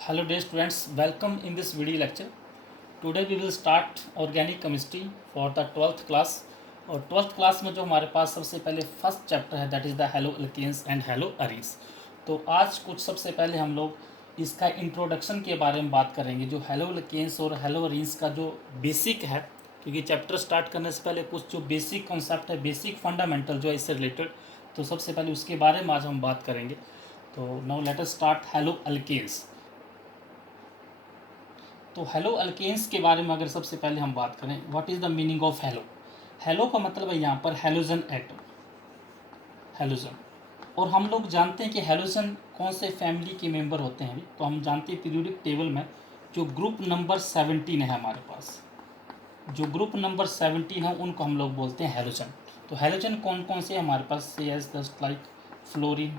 Hello dear students, welcome in this video lecture. Today we will start organic chemistry for the 12th class. और 12th class में जो हमारे पास सबसे पहले फर्स्ट चैप्टर है that is the halo alkanes and halo arenes. तो आज कुछ सबसे पहले हम लोग इसका इंट्रोडक्शन के बारे में बात करेंगे, जो हेलो एल्केन्स और हेलो अरीन्स का जो बेसिक है, क्योंकि चैप्टर स्टार्ट करने से पहले कुछ जो बेसिक कॉन्सेप्ट है, बेसिक फंडामेंटल जो है इससे रिलेटेड, तो सबसे पहले उसके बारे में आज हम बात करेंगे। तो now let us start halo alkanes. तो हेलो अल्केन्स के बारे में अगर सबसे पहले हम बात करें, what is the meaning of halo. Halo का मतलब है यहाँ पर हेलोजन एटम, हेलोजन। और हम लोग जानते हैं कि हेलोजन कौन से फैमिली के मेंबर होते हैं। तो हम जानते हैं पीरियोडिक टेबल में जो ग्रुप नंबर 17 है हमारे पास, जो ग्रुप नंबर 17 है उनको हम लोग बोलते हैं हेलोजन। तो हेलोजन कौन कौन से हमारे पास से as just like fluorine,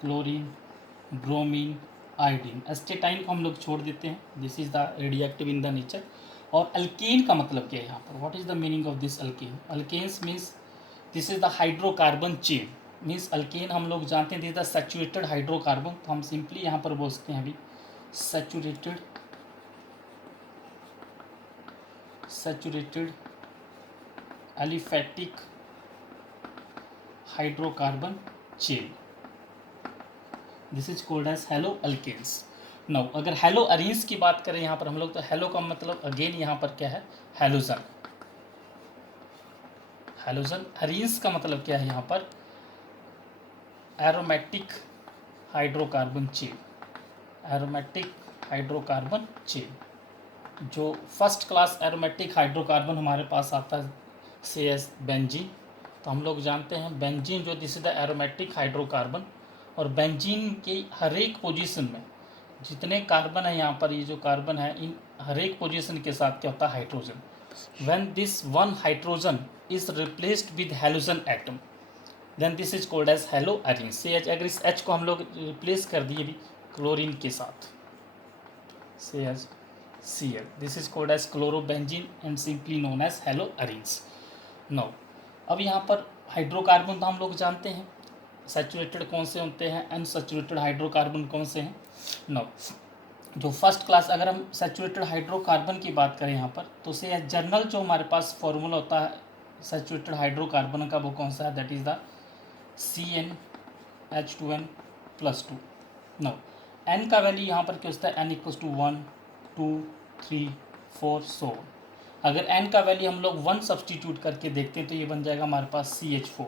chlorine, bromine, iodine. Astatine को हम लोग छोड़ देते हैं, this is the radioactive in the nature. और अल्केन का मतलब क्या है यहाँ पर, what is the meaning of this alkane. Alkanes means this is the hydrocarbon chain. Means alkane हम लोग जानते हैं this is the saturated hydrocarbon. तो हम सिंपली यहाँ पर बोलते हैं अभी saturated aliphatic hydrocarbon chain, this is called as halo alkanes. Now अगर हेलो अरीन्स की बात करें यहाँ पर हम लोग, तो हेलो का मतलब अगेन यहाँ पर क्या है, हेलोजन। हेलोजन अरीन्स का मतलब क्या है यहाँ पर, aromatic hydrocarbon chain, aromatic hydrocarbon chain. जो फर्स्ट क्लास एरोमेटिक हाइड्रोकार्बन हमारे पास आता है से एस बेंजीन। तो हम लोग जानते हैं बेंजीन जो this is the aromatic hydrocarbon. और बेंजीन की हर एक पोजीशन में जितने कार्बन है यहाँ पर, ये जो कार्बन है इन हर एक पोजीशन के साथ क्या होता है, hydrogen. When this one hydrogen is replaced with halogen atom then this is called as halo arene. से एच, अगर इस एच को हम लोग रिप्लेस कर दिए भी क्लोरीन के साथ, से H C L, this is called as chlorobenzene and simply known as halo arenes. No, अब यहाँ पर हाइड्रोकार्बन तो हम लोग जानते हैं सैचुरेटेड कौन से होते हैं, अनसैचुरेटेड हाइड्रोकार्बन कौन से हैं। नो, जो फर्स्ट क्लास अगर हम सैचुरेटेड हाइड्रोकार्बन की बात करें यहाँ पर, तो से जनरल जो हमारे पास फॉर्मूला होता है सैचुरेटेड हाइड्रोकार्बन का, वो कौन सा है, that is the CnH2n+2। No, N का वैल्यू यहाँ पर क्या होता है, n इक्वल्स टू 1 2 3 4 सो। अगर n का वैल्यू हम लोग 1 सब्सटीट्यूट करके देखते हैं तो ये बन जाएगा हमारे पास CH4।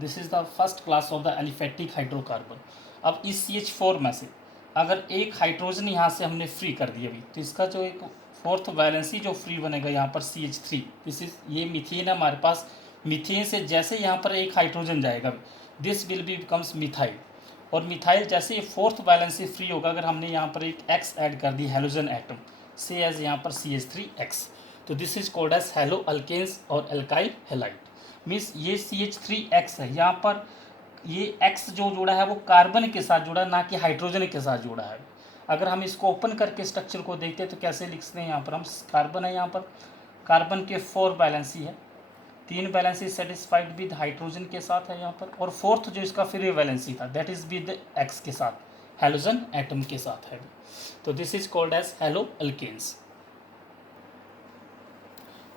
This is the first class of the aliphatic hydrocarbon. अब इस CH4 में से अगर एक हाइड्रोजन यहाँ से हमने फ्री कर दिया अभी, तो इसका जो एक फोर्थ वैलेंसी जो फ्री बनेगा यहाँ पर CH3, दिस इज ये मीथेन है हमारे पास। मीथेन से जैसे यहाँ पर एक हाइड्रोजन जाएगा this will be becomes methyl. और मिथाइल जैसे ये फोर्थ वैलेंसी फ्री होगा, अगर हमने यहाँ पर एक X ऐड कर दी हेलोजन एटम से एज यहाँ पर CH3X, तो this is called as halo alkanes और एल्काइल हेलाइड। मीन्स ये CH3X है, यहाँ पर ये X जो जोड़ा है वो कार्बन के साथ जुड़ा, ना कि हाइड्रोजन के साथ जुड़ा है। अगर हम इसको ओपन करके स्ट्रक्चर को देखते हैं तो कैसे लिखते हैं, यहाँ पर हम कार्बन है, यहाँ पर कार्बन के 4 बैलेंसी है, 3 बैलेंसी सेटिस्फाइड विद हाइड्रोजन के साथ है यहाँ पर, और फोर्थ जो इसका फ्री वैलेंसी था दैट इज विद X के साथ, हेलोजन एटम के साथ है। तो this is called as halo alkanes.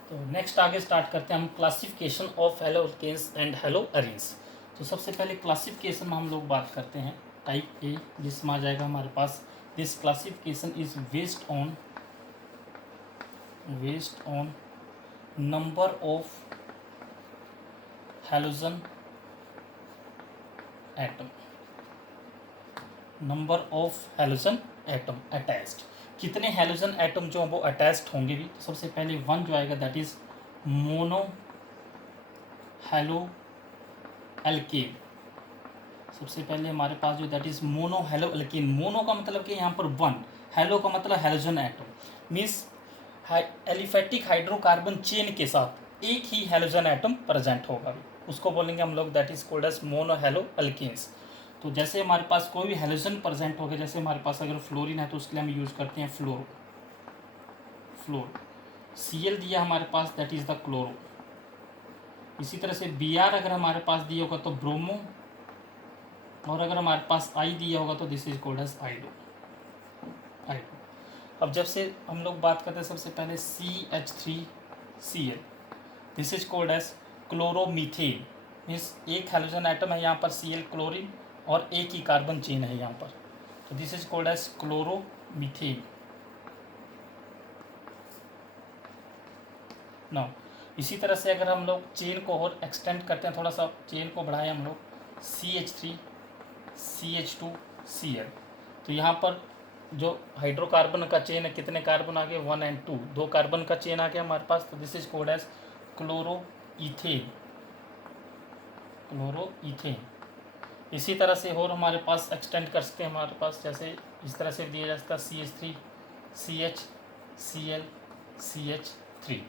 तो नेक्स्ट आगे स्टार्ट करते हैं हम classification of halo alkanes and halo arenes. तो सबसे पहले क्लासिफिकेशन में हम लोग बात करते हैं टाइप ए, जिसमें आ जाएगा हमारे पास this classification is based on number of halogen atom, number of halogen atom attached, कितने हेलोजन एटम जो वो अटैच्ड होंगे भी। तो सबसे पहले 1 जो आएगा that is mono halo alkane. सबसे पहले हमारे पास जो that is mono halo alkane. Mono का मतलब कि यहाँ पर 1, हेलो का मतलब halogen atom, means aliphatic hydrocarbon chain के साथ एक ही हेलोजन एटम प्रेजेंट होगा, उसको बोलेंगे हम लोग that is called as mono halo alkanes. तो जैसे हमारे पास कोई भी हेलोजन प्रेजेंट हो गया, जैसे हमारे पास अगर फ्लोरीन है तो उसके लिए हम यूज़ करते हैं फ्लोरो, Cl दिया हमारे पास दैट इज़ द क्लोरो। इसी तरह से Br अगर हमारे पास दिया होगा तो ब्रोमो, और अगर हमारे पास I दिया होगा तो this is called as iodo. Hydro. अब जब से हम लोग बात करते हैं सबसे पहले CH3Cl, this is called as chloromethane. Means एक हाइड्रोजन आइटम है यहाँ पर Cl क्लोरीन और एक ही कार्बन चेन है यहाँ पर, तो this is called as chloromethane. Now इसी तरह से अगर हम लोग चेन को और एक्सटेंड करते हैं, थोड़ा सा चेन को बढ़ाएं हम लोग, CH3CH2Cl, तो यहाँ पर जो हाइड्रोकार्बन का चेन है कितने कार्बन आ गए, 1 और 2, 2 कार्बन का चेन आ गया हमारे पास, तो this is called as chloroethane, chloroethane. इसी तरह से और हमारे पास एक्सटेंड कर सकते हैं, हमारे पास जैसे इस तरह से दिया जा सकता है CH3CHCl CH3,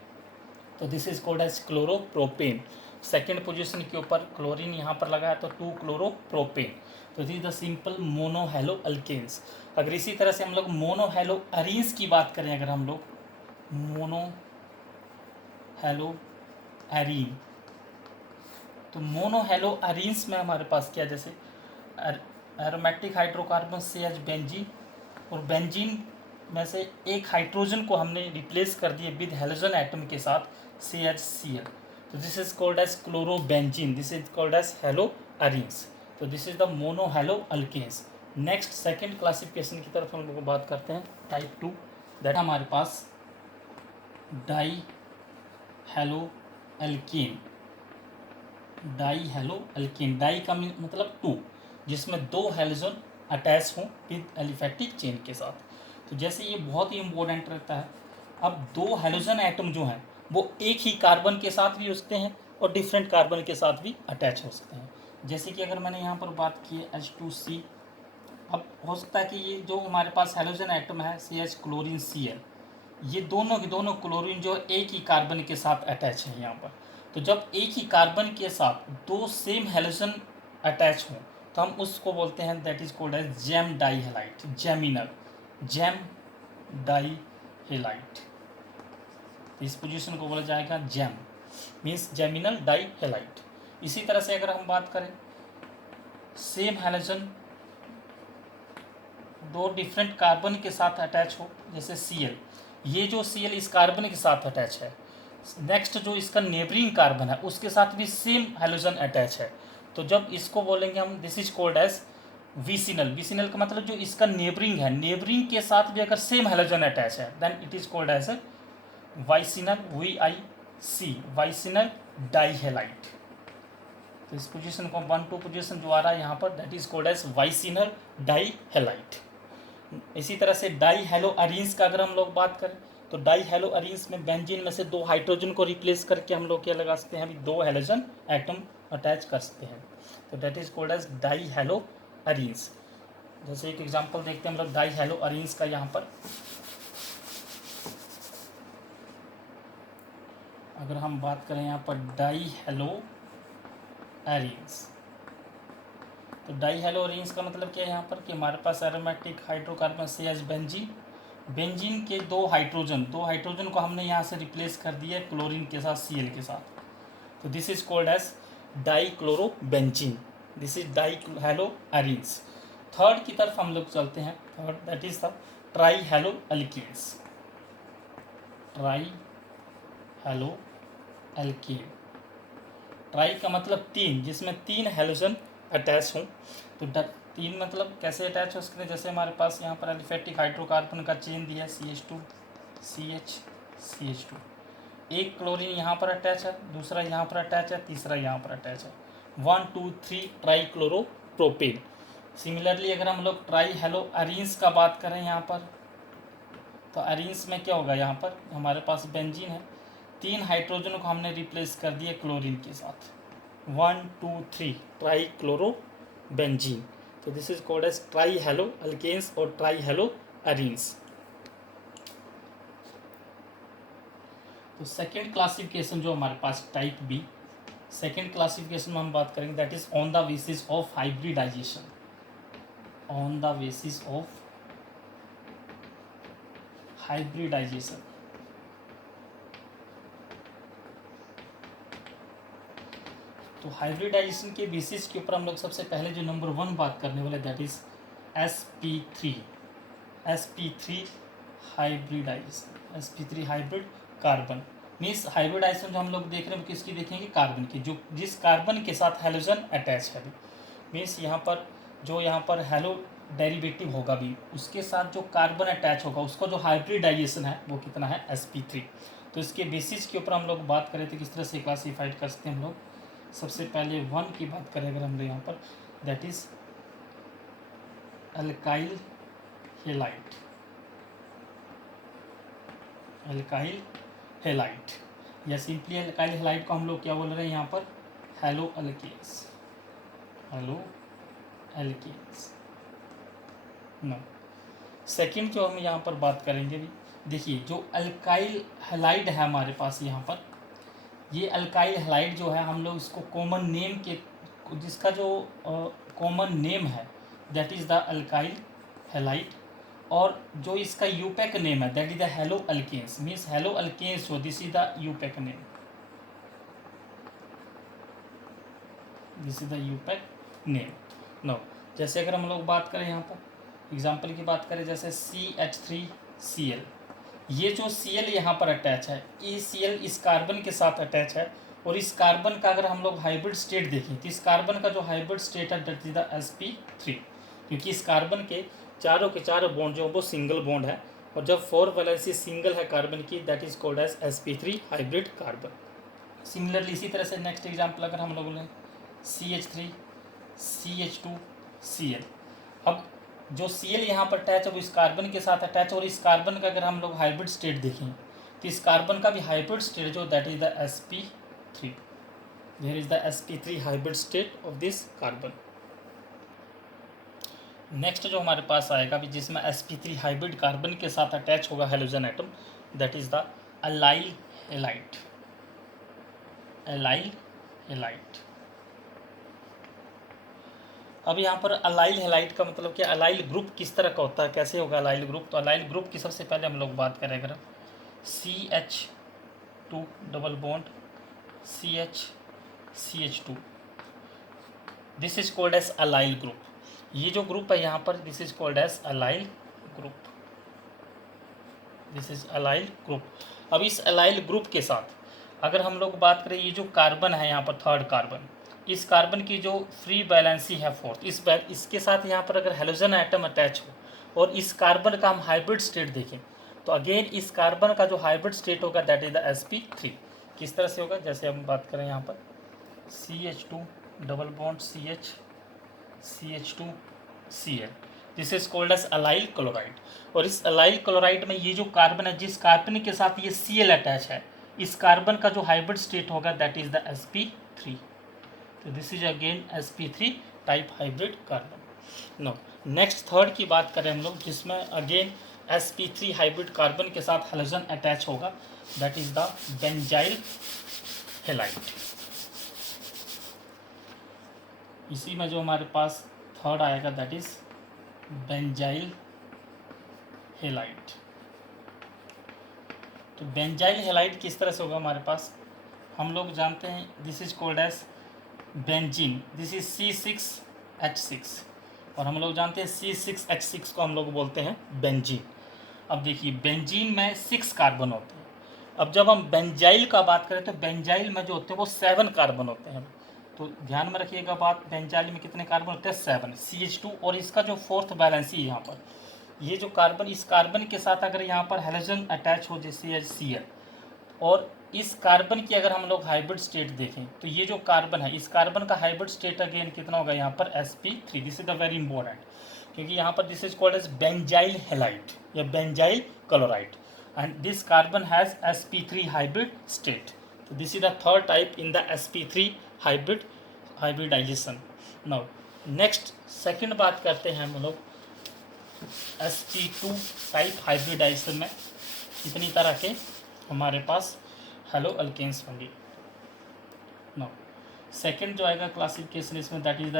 तो this is called as chloropropane. Second position के ऊपर क्लोरीन यहाँ पर लगा है तो 2 क्लोरोप्रोपेन, तो this is the simple monohalo alkanes. अगर इसी तरह से हम लोग मोनोहैलो अरीन्स की बात करें, अगर हम लोग मोनोहैलो एरीन, तो मोनोहैलो अरीन्स में हमारे पास क्या, जैसे एरोमेटिक हाइड्रोकार्बन CH बेंजीन, और बेंजीन में से एक हाइड्रोजन को हमने रिप्लेस कर दिए विद हेलोजन एटम के साथ CHCl, तो this is called as chlorobenzene, this is called as halo arenes, तो this is the monohalo alkanes. Next second classification की तरफ हम लोग बात करते हैं, टाइप 2, दैट हमारे पास di halo alkane. Di halo alkane, di का मतलब 2, जिसमें 2 हेलोजन अटैच हों विद एलिफैटिक चेन के साथ। तो जैसे ये बहुत ही इम्पोर्टेंट रहता है, अब 2 हेलोजन एटम जो हैं वो एक ही कार्बन के साथ भी हो सकते हैं और डिफरेंट कार्बन के साथ भी अटैच हो सकते हैं। जैसे कि अगर मैंने यहाँ पर बात की है H2C, अब हो सकता है कि ये जो हमारे पास हेलोजन एटम है CH क्लोरीन Cl, ये दोनों के दोनों क्लोरीन जो एक ही कार्बन के साथ अटैच है यहाँ पर, तो जब एक ही कार्बन के साथ 2 सेम हेलोजन अटैच हों तो हम उसको बोलते हैं that is called as gem di halide, geminal, gem di halide. तो इस पोजीशन को बोला जाएगा gem, means geminal di halide. इसी तरह से अगर हम बात करें सेम हेलोजन 2 डिफरेंट कार्बन के साथ अटैच हो, जैसे Cl, ये जो Cl इस कार्बन के साथ अटैच है, नेक्स्ट जो इसका नेबरिंग कार्बन है उसके साथ भी सेम हेलोजन अटैच है, तो जब इसको बोलेंगे हम this is called as vicinal. Vicinal का मतलब जो इसका नेबरिंग है, नेबरिंग के साथ भी अगर सेम हेलोजन अटैच है then it is called as vicinal, VIC, vicinal dihalide. तो इस पोजीशन को 1, 2 पोजीशन जो आ रहा है यहाँ पर दैट इज कॉल्ड एज वाइसिनल डाईहेलाइट। इसी तरह से डाई हैलो अरीन्स का अगर हम लोग बात करें तो डाई हैलो अरीन्स में बेंजीन में से 2 हाइड्रोजन को रिप्लेस करके हम लोग क्या लगा सकते हैं, अभी 2 हेलोजन एटम अटैच कर सकते हैं, तो that is called as di halo arenes. जैसे एक एग्जांपल देखते हैं हम लोग डाई हैलो अरीन्स का, यहाँ पर अगर हम बात करें यहाँ पर डाई हैलो अरीन्स, तो डाई हैलो अरीन्स का मतलब क्या है यहाँ पर कि हमारे पास aromatic hydrocarbon CH benzene, benzene के 2 हाइड्रोजन को हमने यहाँ से रिप्लेस कर दिया क्लोरीन के साथ Cl के साथ, तो this is called as di chlorobenzene, this is di halo arenes. Third की तरफ हम लोग चलते हैं, third that is the tri halo alkanes. Tri halo alkane, tri का मतलब 3, जिसमें 3 हेलोजन अटैच हों, तो 3 मतलब कैसे अटैच हो सकते हैं, जैसे हमारे पास यहाँ पर एलिफेटिक हाइड्रोकार्बन का चेन दिया है CH2 CH CH2, एक क्लोरीन यहाँ पर अटैच है, दूसरा यहाँ पर अटैच है, तीसरा यहाँ पर अटैच है, 1 2 3 ट्राई क्लोरोप्रोपेन। सिमिलरली अगर हम लोग ट्राई हैलो अरीन्स का बात करें यहाँ पर, तो अरीन्स में क्या होगा, यहाँ पर हमारे पास बेंजीन है, 3 हाइड्रोजन को हमने रिप्लेस कर दिया क्लोरीन के साथ, 1 2 3 ट्राई क्लोरोबेंजीन, तो this is called as tri halo alkanes और ट्राई हैलो अरीन्स। तो सेकेंड क्लासिफिकेशन जो हमारे पास टाइप बी, सेकेंड क्लासिफिकेशन में हम बात करेंगे that is on the basis of hybridization, on the basis of hybridization. तो हाइब्रिडाइजेशन के बेसिस के ऊपर हम लोग सबसे पहले जो नंबर 1 बात करने वाले that is sp3, sp3 hybridization, sp3 hybrid carbon means hybridization जो हम लोग देख रहे हैं किसकी देखेंगे, कार्बन की, जो जिस कार्बन के साथ हेलोजन अटैच है मीन्स यहाँ पर जो यहाँ पर हेलो डेरिवेटिव होगा भी उसके साथ जो कार्बन अटैच होगा उसका जो हाइब्रिडाइजेशन है वो कितना है sp3। तो इसके बेसिस के ऊपर हम लोग बात करें तो किस तरह से क्लासीफाइड कर सकते हैं हम लोग। सबसे पहले 1 की बात करें अगर हम लोग यहाँ पर, that is alkyl halide, alkyl halide या सिंपली अल्काइल हेलाइट को हम लोग क्या बोल रहे हैं यहाँ पर, halo alkanes, halo alkanes. No second जो हम यहाँ पर बात करेंगे भी, देखिए जो अल्काइल हेलाइड है हमारे पास यहाँ पर, ये अल्काइल हेलाइड जो है हम लोग इसको कॉमन नेम के, जिसका जो कॉमन नेम है that is the alkyl halide, और जो इसका यूपेक नेम है that is the halo alkanes, means halo alkanes जो this is the IUPAC name, this is the IUPAC name. No जैसे अगर हम लोग बात करें यहाँ पर एग्जाम्पल की बात करें, जैसे CH3Cl, ये जो Cl यहाँ पर अटैच है, ये Cl इस कार्बन के साथ अटैच है, और इस कार्बन का अगर हम लोग हाइब्रिड स्टेट देखें तो इस कार्बन का जो हाइब्रिड स्टेट है दैट इज द sp3, क्योंकि इस कार्बन के चारों के चारों बॉन्ड जो वो सिंगल बॉन्ड है, और जब 4 वैलेंसी सिंगल है कार्बन की that is called as sp3 hybrid carbon. Similarly इसी तरह से नेक्स्ट एग्जाम्पल अगर हम लोग लें CH3 CH2 Cl, अब जो Cl यहाँ पर अटैच है वो इस कार्बन के साथ अटैच है, और इस कार्बन का अगर हम लोग हाइब्रिड स्टेट देखें तो इस कार्बन का भी हाइब्रिड स्टेट जो that is the sp3, here is the sp3 hybrid state of this carbon. Next जो हमारे पास आएगा भी जिसमें sp3 हाइब्रिड कार्बन के साथ अटैच होगा halogen atom, that is the allyl halide, allyl halide. अब यहाँ पर अलाइल हेलाइट का मतलब क्या, अलाइल ग्रुप किस तरह का होता है, कैसे होगा अलाइल ग्रुप। तो अलाइल ग्रुप की सबसे पहले हम लोग बात करें अगर CH2 double bond CH2, this is called as allyl group. ये जो ग्रुप है यहाँ पर this is called as allyl group, this is allyl group. अब इस अलाइल ग्रुप के साथ अगर हम लोग बात करें, ये जो कार्बन है यहाँ पर थर्ड कार्बन, इस कार्बन की जो फ्री बैलेंसी है फोर्थ, इसके साथ यहाँ पर अगर हेलोजन एटम अटैच हो और इस कार्बन का हम हाइब्रिड स्टेट देखें तो अगेन इस कार्बन का जो हाइब्रिड स्टेट होगा दैट इज द sp3। किस तरह से होगा, जैसे हम बात करें यहाँ पर CH2 double bond CH2 Cl, this is called as allyl chloride. और इस अलाइल क्लोराइड में ये जो कार्बन है, जिस कार्बन के साथ ये Cl अटैच है, इस कार्बन का जो हाइब्रिड स्टेट होगा दैट इज द sp3। तो this is again sp3 type hybrid carbon. No next third की बात करें हम लोग, जिसमें अगेन sp3 हाइब्रिड कार्बन के साथ हेलोजन अटैच होगा, that is the benzyl halide. इसी में जो हमारे पास थर्ड आएगा दैट इज बेंजाइल हेलाइट। तो बेंजाइल हेलाइट किस तरह से होगा हमारे पास, हम लोग जानते हैं this is called as benzene, this is C6H6, और हम लोग जानते हैं C6H6 को हम लोग बोलते हैं बेंजीन। अब देखिए बेंजीन में 6 कार्बन होते हैं। अब जब हम बेंजाइल का बात करें तो बेंजाइल में जो होते हैं वो 7 कार्बन होते हैं। तो ध्यान में रखिएगा बात, बेंजाइल में कितने कार्बन होते हैं, 7 CH2, और इसका जो फोर्थ बैलेंसी है यहाँ पर, ये जो कार्बन, इस कार्बन के साथ अगर यहाँ पर हेलोजन अटैच हो जैसे Cl, और इस कार्बन की अगर हम लोग हाइब्रिड स्टेट देखें तो ये जो कार्बन है, इस कार्बन का हाइब्रिड स्टेट अगेन कितना होगा यहाँ पर sp3, this is the very important, क्योंकि यहाँ पर this is called as benzyl halide या benzyl chloride, and this carbon has sp3 hybrid state. तो this is the third type in the sp3 hybridization. Now next second बात करते हैं हम लोग sp2 टाइप हाइब्रिडाइजेशन में कितनी तरह के हमारे पास हेलो अल्केन्स होंगे। नो सेकेंड जो आएगा क्लासिफिकेशन इसमें that is the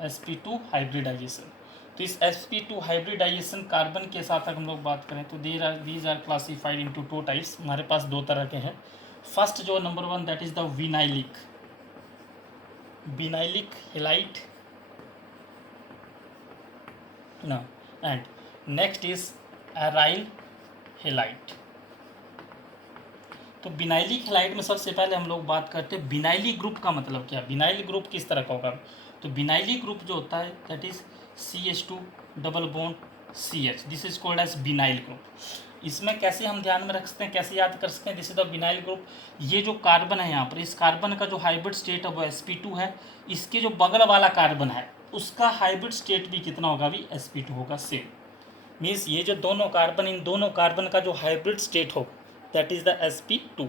sp2 hybridisation. तो इस sp2 हाइब्रिडाइजेशन कार्बन के साथ अगर हम लोग बात करें तो these are classified into 2 types. हमारे पास 2 तरह के हैं। फर्स्ट जो number 1 that is the vinylic halide, ना। And next is aryl halide. तो बिनाइलिक हेलाइट में सबसे पहले हम लोग बात करते हैं बिनाइली ग्रुप का मतलब क्या। बिनाइली ग्रुप किस तरह का होगा। तो बिनाइली ग्रुप जो होता है that is CH2 double bond CH, this is called as vinyl group. इसमें कैसे हम ध्यान में रख सकते हैं, कैसे याद कर सकते हैं, this is the vinyl group. ये जो कार्बन है यहाँ पर, इस कार्बन का जो हाइब्रिड स्टेट है वो sp2 है। इसके जो बगल वाला कार्बन है उसका हाइब्रिड स्टेट भी कितना होगा, भी sp2 होगा सेम। मीन्स ये जो दोनों कार्बन, इन दोनों कार्बन का जो हाइब्रिड स्टेट हो दैट इज़ द sp2।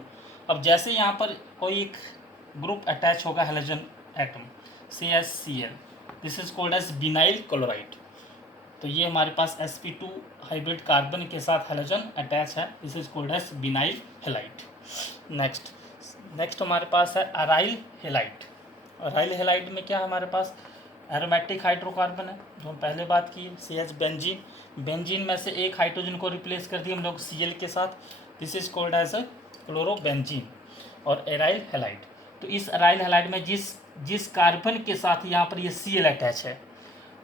अब जैसे यहाँ पर कोई एक ग्रुप अटैच होगा halogen atom CH-Cl, this is called as vinyl chloride. तो ये हमारे पास sp2 हाइब्रिड कार्बन के साथ हेलोजन अटैच है, this is called as vinyl halide. Next हमारे पास है अराइल हेलाइट। अराइल हेलाइट में क्या है हमारे पास, एरोमेटिक हाइड्रोकार्बन है जो हम पहले बात की, CH बेंजीन। बेंजीन में से एक हाइड्रोजन को रिप्लेस कर दिए हम लोग Cl के साथ, this is called as a chlorobenzene. और एराइल हेलाइट, तो इस एराइल हेलाइट में जिस कार्बन के साथ यहाँ पर ये Cl अटैच है,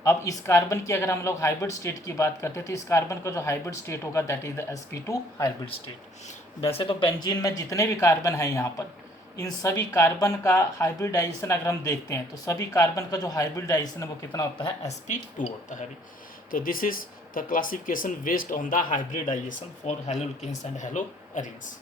अब इस कार्बन की अगर हम लोग हाइब्रिड स्टेट की बात करते हैं तो इस कार्बन का जो हाइब्रिड स्टेट होगा that is the sp2 hybrid state. वैसे तो बेंजीन में जितने भी कार्बन है यहाँ पर, इन सभी कार्बन का हाइब्रिडाइजेशन अगर हम देखते हैं तो सभी कार्बन का जो हाइब्रिडाइजेशन है वो कितना होता है, sp2 होता है अभी। तो this is the classification based on the hybridization for haloalkanes and हैलोअरीन्स।